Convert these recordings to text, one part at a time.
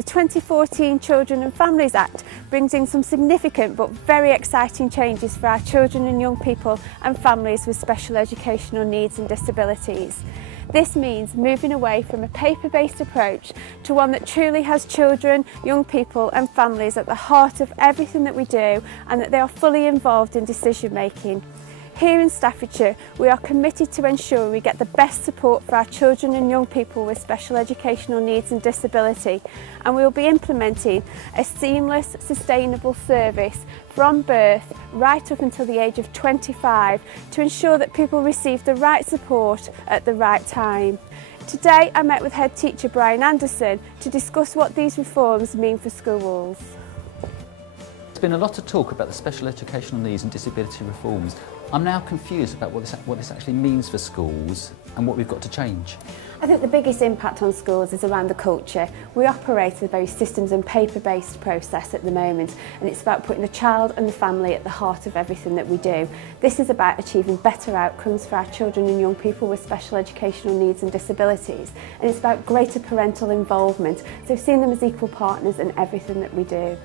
The 2014 Children and Families Act brings in some significant but very exciting changes for our children and young people and families with special educational needs and disabilities. This means moving away from a paper-based approach to one that truly has children, young people and families at the heart of everything that we do, and that they are fully involved in decision making. Here in Staffordshire, we are committed to ensuring we get the best support for our children and young people with special educational needs and disability, and we will be implementing a seamless, sustainable service from birth right up until the age of 25 to ensure that people receive the right support at the right time. Today I met with head teacher Brian Anderson to discuss what these reforms mean for schools. There's been a lot of talk about the special educational needs and disability reforms. I'm now confused about what this actually means for schools and what we've got to change. I think the biggest impact on schools is around the culture. We operate in a very systems and paper-based process at the moment, and it's about putting the child and the family at the heart of everything that we do. This is about achieving better outcomes for our children and young people with special educational needs and disabilities, and it's about greater parental involvement, so seeing them as equal partners in everything that we do.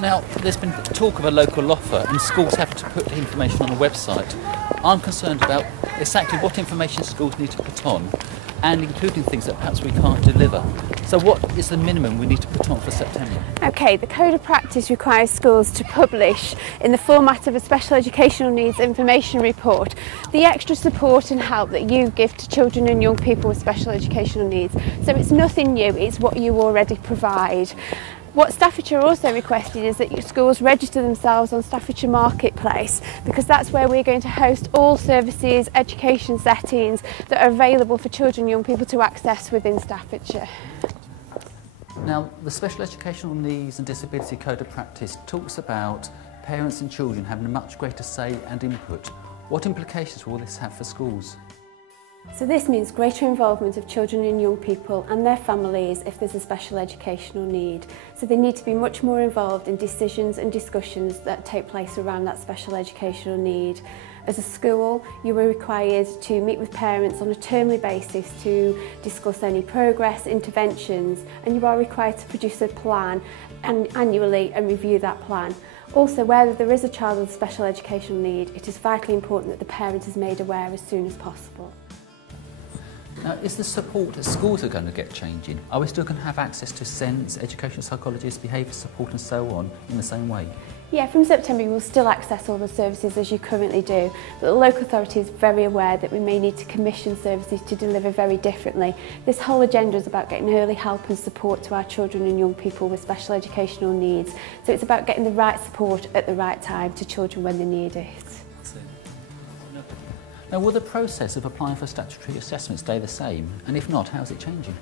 Now, there's been talk of a local offer and schools having to put information on the website. I'm concerned about exactly what information schools need to put on, and including things that perhaps we can't deliver. So what is the minimum we need to put on for September? Okay, the Code of Practice requires schools to publish in the format of a special educational needs information report the extra support and help that you give to children and young people with special educational needs. So it's nothing new, it's what you already provide. What Staffordshire also requested is that your schools register themselves on Staffordshire Marketplace, because that's where we're going to host all services, education settings that are available for children and young people to access within Staffordshire. Now, the Special Educational Needs and Disability Code of Practice talks about parents and children having a much greater say and input. What implications will this have for schools? So this means greater involvement of children and young people and their families if there's a special educational need. So they need to be much more involved in decisions and discussions that take place around that special educational need. As a school, you are required to meet with parents on a termly basis to discuss any progress, interventions, and you are required to produce a plan annually and review that plan. Also, where there is a child with a special educational need, it is vitally important that the parent is made aware as soon as possible. Now, is the support that schools are going to get changing? Are we still going to have access to SENS, educational psychologists, behaviour support and so on in the same way? Yeah, from September you will still access all the services as you currently do, but the local authority is very aware that we may need to commission services to deliver very differently. This whole agenda is about getting early help and support to our children and young people with special educational needs. So it's about getting the right support at the right time to children when they need it. Now, will the process of applying for statutory assessment stay the same? And if not, how is it changing?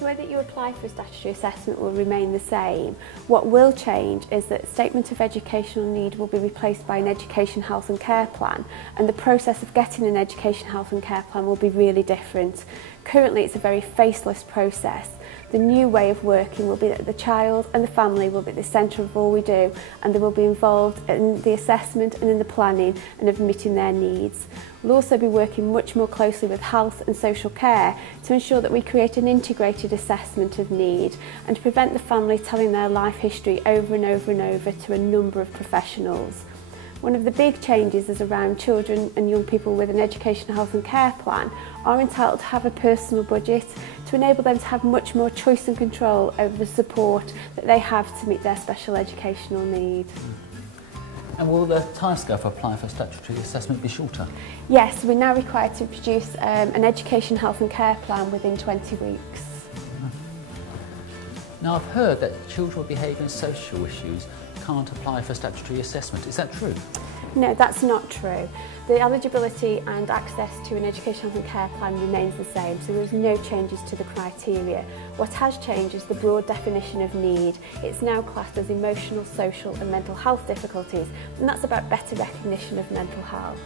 The way that you apply for a statutory assessment will remain the same. What will change is that Statement of Educational Need will be replaced by an Education, Health and Care Plan, and the process of getting an Education, Health and Care Plan will be really different. Currently it's a very faceless process. The new way of working will be that the child and the family will be at the centre of all we do, and they will be involved in the assessment and in the planning and of meeting their needs. We'll also be working much more closely with health and social care to ensure that we create an integrated assessment of need and to prevent the family telling their life history over and over and over to a number of professionals. One of the big changes is around children and young people with an education, health and care plan are entitled to have a personal budget to enable them to have much more choice and control over the support that they have to meet their special educational needs. And will the timescale for applying for statutory assessment be shorter? Yes, we're now required to produce an education, health and care plan within 20 weeks. Now, I've heard that children with behaviour and social issues can't apply for statutory assessment. Is that true? No, that's not true. The eligibility and access to an education, health and care plan remains the same, so there's no changes to the criteria. What has changed is the broad definition of need. It's now classed as emotional, social and mental health difficulties, and that's about better recognition of mental health.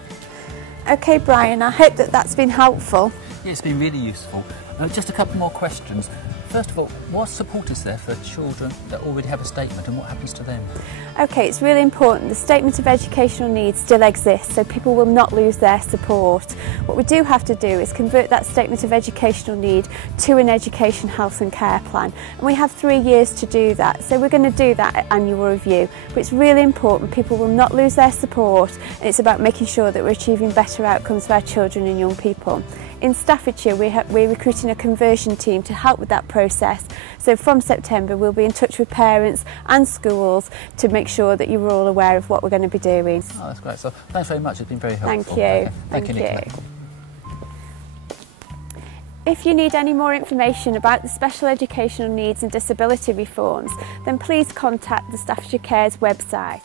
Okay, Brian, I hope that that's been helpful. Yeah, it's been really useful. Just a couple more questions. First of all, what support is there for children that already have a statement, and what happens to them? Okay, it's really important. The statement of educational needs still exists, so people will not lose their support. What we do have to do is convert that statement of educational need to an education, health and care plan. And we have 3 years to do that, so we're going to do that at annual review. But it's really important people will not lose their support, and it's about making sure that we're achieving better outcomes for our children and young people. In Staffordshire, we're recruiting a conversion team to help with that process. So from September, we'll be in touch with parents and schools to make sure that you're all aware of what we're going to be doing. Oh, that's great. So thanks very much. It's been very helpful. Thank you. Okay. Thank you, you. Nicola. If you need any more information about the special educational needs and disability reforms, then please contact the Staffordshire Cares website.